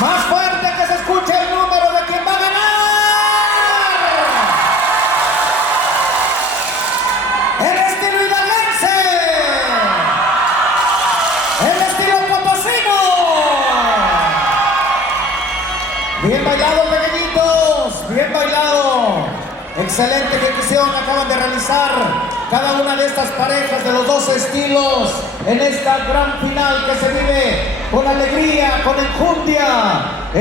Más fuerte que se escuche el número de quien va a ganar. El estilo hidalguense. El estilo potosino. Bien bailado, pequeñitos. Bien bailado. Excelente ejecución acaban de realizar cada una de estas parejas de los dos estilos en esta gran final que se vive con alegría, con enjundia.